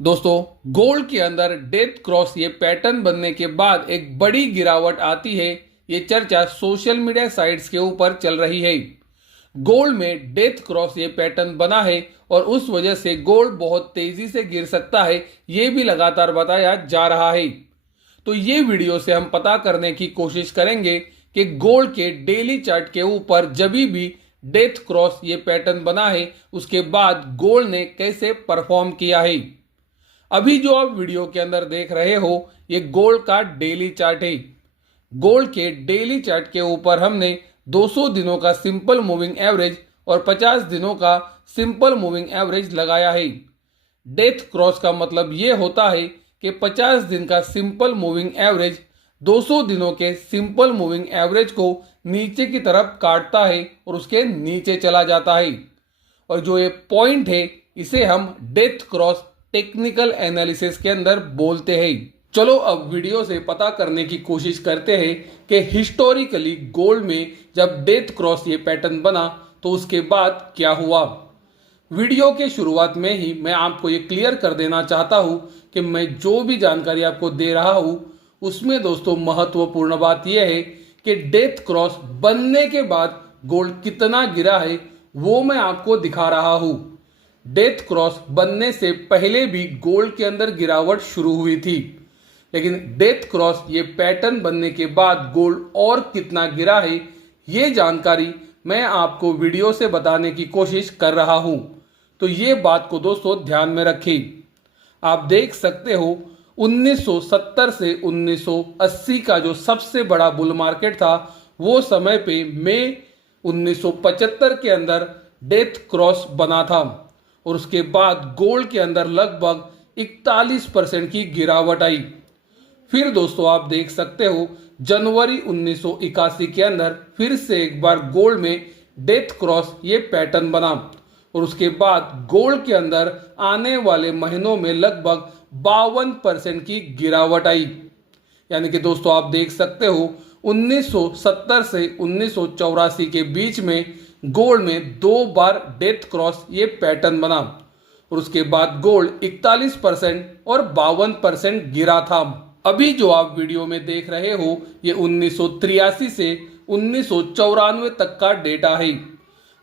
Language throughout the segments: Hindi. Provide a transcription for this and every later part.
दोस्तों, गोल्ड के अंदर डेथ क्रॉस ये पैटर्न बनने के बाद एक बड़ी गिरावट आती है। ये चर्चा सोशल मीडिया साइट्स के ऊपर चल रही है। गोल्ड में डेथ क्रॉस ये पैटर्न बना है और उस वजह से गोल्ड बहुत तेजी से गिर सकता है, ये भी लगातार बताया जा रहा है। तो ये वीडियो से हम पता करने की कोशिश करेंगे कि गोल्ड के डेली चार्ट के ऊपर जब भी डेथ क्रॉस ये पैटर्न बना है, उसके बाद गोल्ड ने कैसे परफॉर्म किया है। अभी जो आप वीडियो के अंदर देख रहे हो, ये गोल्ड का डेली चार्ट है। गोल्ड के डेली चार्ट के ऊपर हमने 200 दिनों का सिंपल मूविंग एवरेज और 50 दिनों का सिंपल मूविंग एवरेज लगाया है। डेथ क्रॉस का मतलब ये होता है कि 50 दिन का सिंपल मूविंग एवरेज 200 दिनों के सिंपल मूविंग एवरेज को नीचे की तरफ काटता है और उसके नीचे चला जाता है। और जो ये पॉइंट है, इसे हम डेथ क्रॉस टेक्निकल एनालिसिस के अंदर बोलते हैं। चलो अब वीडियो से पता करने की कोशिश करते हैं कि हिस्टोरिकली गोल्ड में जब डेथ क्रॉस ये पैटर्न बना तो उसके बाद क्या हुआ। वीडियो के शुरुआत में ही मैं आपको ये क्लियर कर देना चाहता हूँ कि मैं जो भी जानकारी आपको दे रहा हूँ उसमें दोस्तों महत्वपूर्ण बात यह है कि डेथ क्रॉस बनने के बाद गोल्ड कितना गिरा है वो मैं आपको दिखा रहा हूँ। डेथ क्रॉस बनने से पहले भी गोल्ड के अंदर गिरावट शुरू हुई थी, लेकिन डेथ क्रॉस ये पैटर्न बनने के बाद गोल्ड और कितना गिरा है ये जानकारी मैं आपको वीडियो से बताने की कोशिश कर रहा हूं। तो ये बात को दोस्तों ध्यान में रखें। आप देख सकते हो 1970 से 1980 का जो सबसे बड़ा बुल मार्केट था, वो समय पे मई 1975 के अंदर डेथ क्रॉस बना था और उसके बाद गोल्ड के अंदर लगभग 41% की गिरावट आई। फिर दोस्तों आप देख सकते हो जनवरी 1981 के अंदर फिर से एक बार गोल्ड में डेथ क्रॉस ये पैटर्न बना और उसके बाद गोल्ड के अंदर आने वाले महीनों में लगभग 52% की गिरावट आई। यानी कि दोस्तों आप देख सकते हो 1970 से 1984 के बीच में गोल्ड में 2 बार डेथ क्रॉस ये पैटर्न बना और उसके बाद गोल्ड 41% और 52% गिरा था। अभी जो आप वीडियो में देख रहे हो ये 1983 से 1994 तक का डेटा है।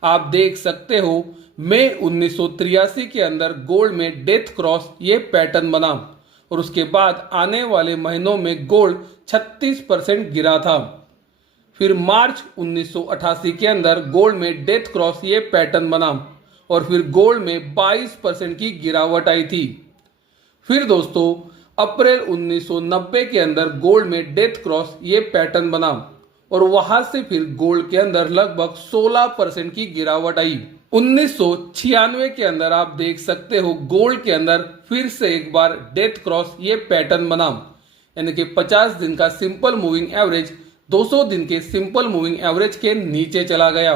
आप देख सकते हो मई 1983 के अंदर गोल्ड में डेथ क्रॉस ये पैटर्न बना और उसके बाद आने वाले महीनों में गोल्ड 36% गिरा था। फिर मार्च 1988 के अंदर गोल्ड में डेथ क्रॉस ये पैटर्न बना और फिर गोल्ड में 22% की गिरावट आई थी। फिर दोस्तों अप्रैल 1990 के अंदर गोल्ड में डेथ क्रॉस ये पैटर्न बना और वहां से फिर गोल्ड के अंदर लगभग 16% की गिरावट आई। 1996 के अंदर आप देख सकते हो गोल्ड के अंदर फिर से एक बार डेथ क्रॉस ये पैटर्न बना, यानी कि 50 दिन का सिंपल मूविंग एवरेज 200 दिन के सिंपल मूविंग एवरेज के नीचे चला गया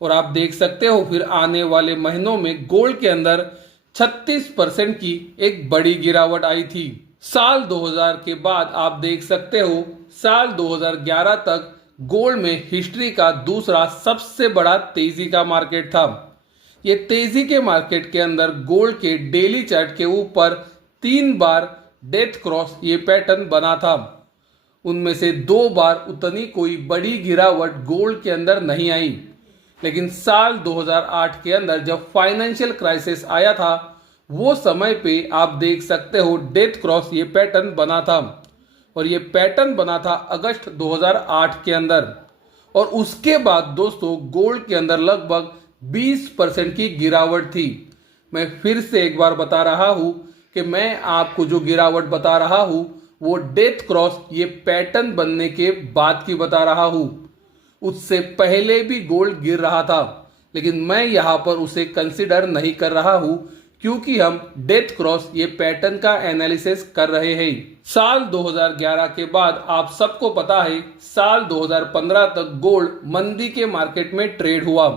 और आप देख सकते हो फिर आने वाले महीनों में गोल्ड के अंदर 36% की एक बड़ी गिरावट आई थी। साल 2000 के बाद आप देख सकते हो साल 2011 तक गोल्ड में हिस्ट्री का दूसरा सबसे बड़ा तेजी का मार्केट था। ये तेजी के मार्केट के अंदर गोल्ड के डेली चार्ट के ऊपर 3 बार डेथ क्रॉस ये पैटर्न बना था। उनमें से 2 बार उतनी कोई बड़ी गिरावट गोल्ड के अंदर नहीं आई, लेकिन साल 2008 के अंदर जब फाइनेंशियल क्राइसिस आया था वो समय पे आप देख सकते हो डेथ क्रॉस ये पैटर्न बना था और ये पैटर्न बना था अगस्त 2008 के अंदर और उसके बाद दोस्तों गोल्ड के अंदर लगभग 20% की गिरावट थी। मैं फिर से एक बार बता रहा हूं कि मैं आपको जो गिरावट बता रहा हूं वो डेथ क्रॉस ये पैटर्न बनने के बाद की बता रहा हूं। उससे पहले भी गोल्ड गिर रहा था, लेकिन मैं यहां पर उसे कंसिडर नहीं कर रहा हूं क्योंकि हम डेथ क्रॉस ये पैटर्न का एनालिसिस कर रहे हैं। साल 2011 के बाद आप सबको पता है साल 2015 तक गोल्ड मंदी के मार्केट में ट्रेड हुआ।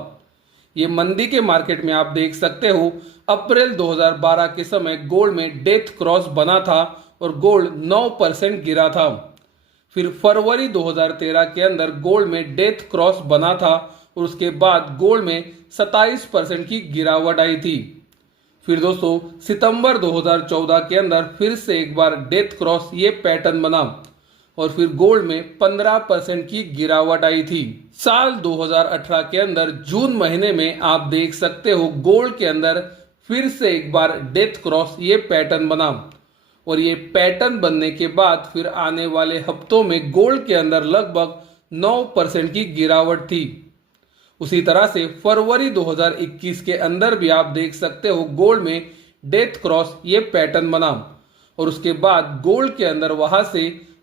ये मंदी के मार्केट में आप देख सकते हो अप्रैल 2012 के समय गोल्ड में डेथ क्रॉस बना था और गोल्ड 9% गिरा था। फिर फरवरी 2013 के अंदर गोल्ड में डेथ क्रॉस बना था और उसके बाद गोल्ड में 27% की गिरावट आई थी। फिर दोस्तों सितंबर 2014 के अंदर फिर से एक बार डेथ क्रॉस ये पैटर्न बना और फिर गोल्ड में 15% की गिरावट आई थी। साल 2018 के अंदर जून महीने में आप देख सकते हो गोल्ड के अंदर फिर से एक बार डेथ क्रॉस ये पैटर्न बना और ये पैटर्न बनने के बाद फिर आने वाले हफ्तों में गोल्ड के अंदर लगभग 9% की गिरावट थी। उसी तरह से फरवरी 2021 के अंदर भी आप देख सकते हो गोल्ड में डेथ क्रॉस ये पैटर्न बना और उसके बाद गोल्ड के अंदर वहां से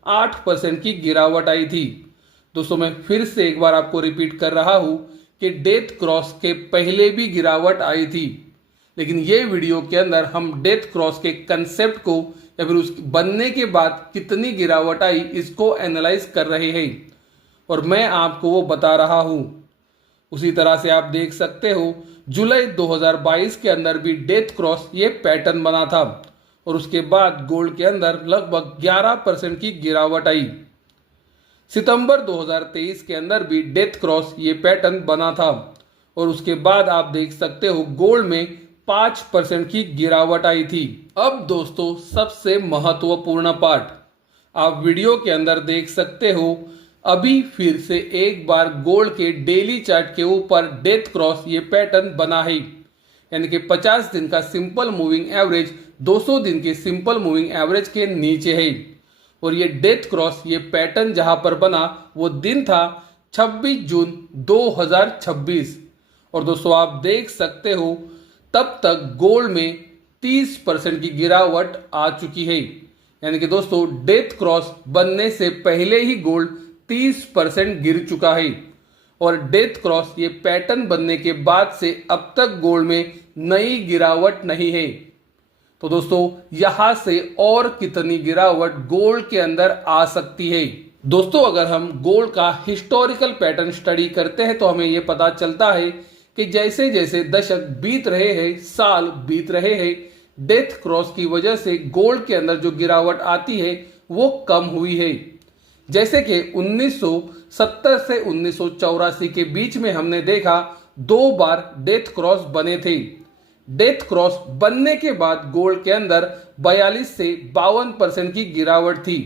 8% की गिरावट आई थी। दोस्तों मैं फिर से एक बार आपको रिपीट कर रहा हूं कि डेथ क्रॉस के पहले भी गिरावट आई थी, लेकिन ये वीडियो के अंदर हम डेथ क्रॉस के कंसेप्ट को या फिर उस बनने के बाद कितनी गिरावट आई इसको एनालाइज कर रहे हैं और मैं आपको वो बता रहा हूं। उसी तरह से आप देख सकते हो जुलाई 2022 के अंदर भी डेथ क्रॉस ये पैटर्न बना था और उसके बाद गोल्ड के अंदर लगभग 11% की गिरावट आई। सितंबर 2023 के अंदर भी डेथ क्रॉस ये पैटर्न बना था और उसके बाद आप देख सकते हो गोल्ड में 5% की गिरावट आई थी। अब दोस्तों सबसे महत्वपूर्ण पार्ट आप वीडियो के अंदर देख सकते हो, अभी फिर से एक बार गोल्ड के डेली चार्ट के ऊपर डेथ क्रॉस ये पैटर्न बना है, यानी कि 50 दिन का सिंपल मूविंग एवरेज 200 दिन के सिंपल मूविंग एवरेज के नीचे है और ये डेथ क्रॉस ये पैटर्न जहां पर बना वो दिन था 26 जून 2026 और दोस्तों आप देख सकते हो तब तक गोल्ड में 30% की गिरावट आ चुकी है, यानी कि दोस्तों डेथ क्रॉस बनने से पहले ही गोल्ड 30% गिर चुका है और डेथ क्रॉस ये पैटर्न बनने के बाद से अब तक गोल्ड में नई गिरावट नहीं है। तो दोस्तों यहां से और कितनी गिरावट गोल्ड के अंदर आ सकती है। दोस्तों अगर हम गोल्ड का हिस्टोरिकल पैटर्न स्टडी करते हैं तो हमें यह पता चलता है कि जैसे जैसे दशक बीत रहे हैं, साल बीत रहे हैं, डेथ क्रॉस की वजह से गोल्ड के अंदर जो गिरावट आती है वो कम हुई है। जैसे कि 1970 से 1984 के बीच में हमने देखा 2 बार डेथ क्रॉस बने थे। डेथ क्रॉस बनने के बाद गोल्ड के अंदर 42 से 52% की गिरावट थी।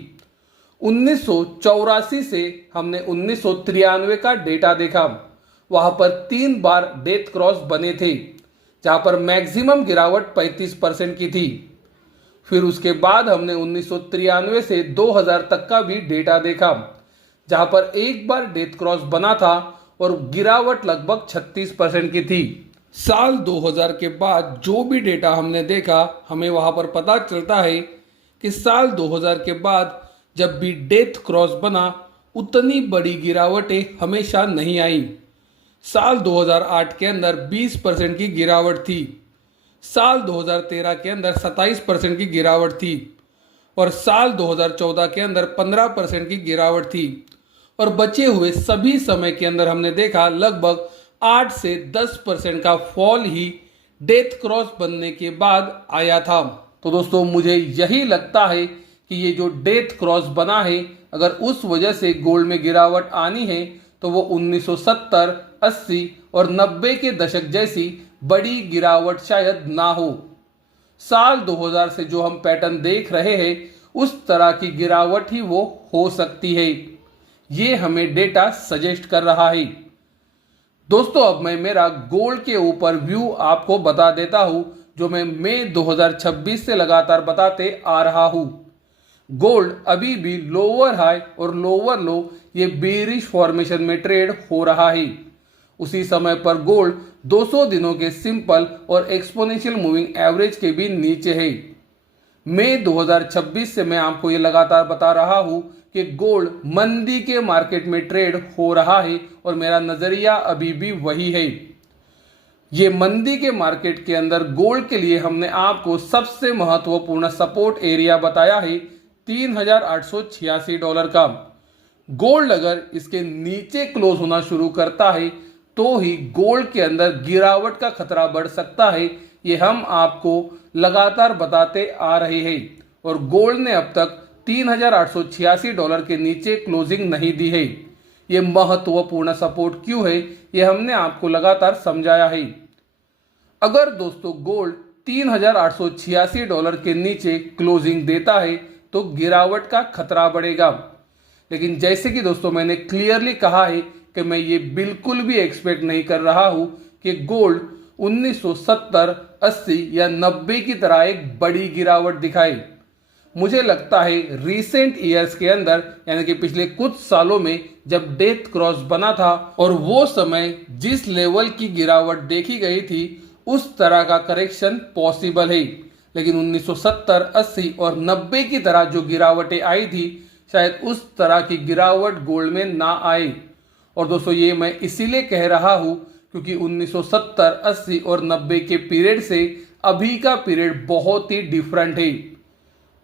1984 से हमने 1993 का डेटा देखा, वहां पर 3 बार डेथ क्रॉस बने थे जहां पर मैक्सिमम गिरावट 35% की थी। फिर उसके बाद हमने 1993 से 2000 तक का भी डेटा देखा जहां पर एक बार डेथ क्रॉस बना था और गिरावट लगभग 36% की थी। साल 2000 के बाद जो भी डेटा हमने देखा हमें वहां पर पता चलता है कि साल 2000 के बाद जब भी डेथ क्रॉस बना उतनी बड़ी गिरावटें हमेशा नहीं आई। साल 2008 के अंदर 20% की गिरावट थी, साल 2013 के अंदर 27% की गिरावट थी और साल 2014 के अंदर 15% की गिरावट थी और बचे हुए सभी समय के अंदर हमने देखा लगभग 8 से 10% का फॉल ही डेथ क्रॉस बनने के बाद आया था। तो दोस्तों मुझे यही लगता है कि ये जो डेथ क्रॉस बना है अगर उस वजह से गोल्ड में गिरावट आनी है तो वो 1970, 80 और 90 के दशक जैसी बड़ी गिरावट शायद ना हो। साल 2000 से जो हम पैटर्न देख रहे हैं उस तरह की गिरावट ही वो हो सकती है, ये हमें डेटा सजेस्ट कर रहा है। दोस्तों अब मैं मेरा गोल्ड के ऊपर व्यू आपको बता देता हूं जो मैं मई 2026 से लगातार बताते आ रहा हूं। गोल्ड अभी भी लोअर हाई और लोअर लो ये बेरिश फॉर्मेशन में ट्रेड हो रहा है। उसी समय पर गोल्ड 200 दिनों के सिंपल और एक्सपोनेंशियल मूविंग एवरेज के भी नीचे है। मई 2026 से मैं आपको ये लगातार बता रहा हूं कि गोल्ड मंदी के मार्केट में ट्रेड हो रहा है और मेरा नजरिया अभी भी वही है। ये मंदी के मार्केट के अंदर गोल्ड के लिए हमने आपको सबसे महत्वपूर्ण सपोर्ट एरिया बताया है $3,886 का। गोल्ड अगर इसके नीचे क्लोज होना शुरू करता है तो ही गोल्ड के अंदर गिरावट का खतरा बढ़ सकता है, ये हम आपको लगातार बताते आ रहे हैं और गोल्ड ने अब तक $3,886 के नीचे क्लोजिंग नहीं दी है। ये महत्वपूर्ण सपोर्ट क्यों है ये हमने आपको लगातार समझाया है। अगर दोस्तों गोल्ड $3,886 के नीचे क्लोजिंग देता है तो गिरावट का खतरा बढ़ेगा। लेकिन जैसे कि दोस्तों मैंने क्लियरली कहा है कि मैं ये बिल्कुल भी एक्सपेक्ट नहीं कर रहा हूं कि गोल्ड 1970, 80 या 90 की तरह एक बड़ी गिरावट दिखाए। मुझे लगता है रीसेंट ईयर्स के अंदर यानी कि पिछले कुछ सालों में जब डेथ क्रॉस बना था और वो समय जिस लेवल की गिरावट देखी गई थी उस तरह का करेक्शन पॉसिबल है। लेकिन 1970, 80 और 90 की तरह जो गिरावटें आई थी शायद उस तरह की गिरावट गोल्ड में ना आए। और दोस्तों ये मैं इसीलिए कह रहा हूं क्योंकि 1970, 80 और 90 के पीरियड से अभी का पीरियड बहुत ही डिफरेंट है।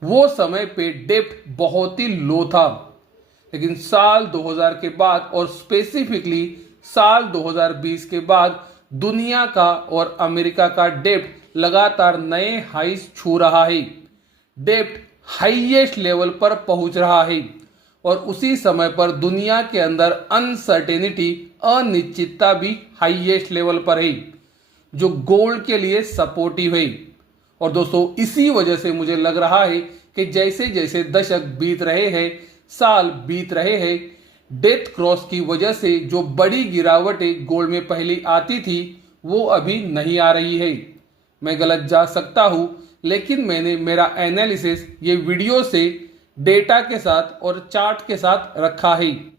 वो समय पे डेप्थ बहुत ही लो था, लेकिन साल 2000 के बाद और स्पेसिफिकली साल 2020 के बाद दुनिया का और अमेरिका का डेप्थ लगातार नए हाईस छू रहा है। डेप्थ हाईएस्ट लेवल पर पहुंच रहा है और उसी समय पर दुनिया के अंदर अनसर्टेनिटी, अनिश्चितता भी हाईएस्ट लेवल पर है जो गोल्ड के लिए सपोर्टिव है। और दोस्तों इसी वजह से मुझे लग रहा है कि जैसे जैसे दशक बीत रहे हैं, साल बीत रहे हैं, डेथ क्रॉस की वजह से जो बड़ी गिरावटें गोल्ड में पहले आती थी वो अभी नहीं आ रही है। मैं गलत जा सकता हूं, लेकिन मैंने मेरा एनालिसिस ये वीडियो से डेटा के साथ और चार्ट के साथ रखा है।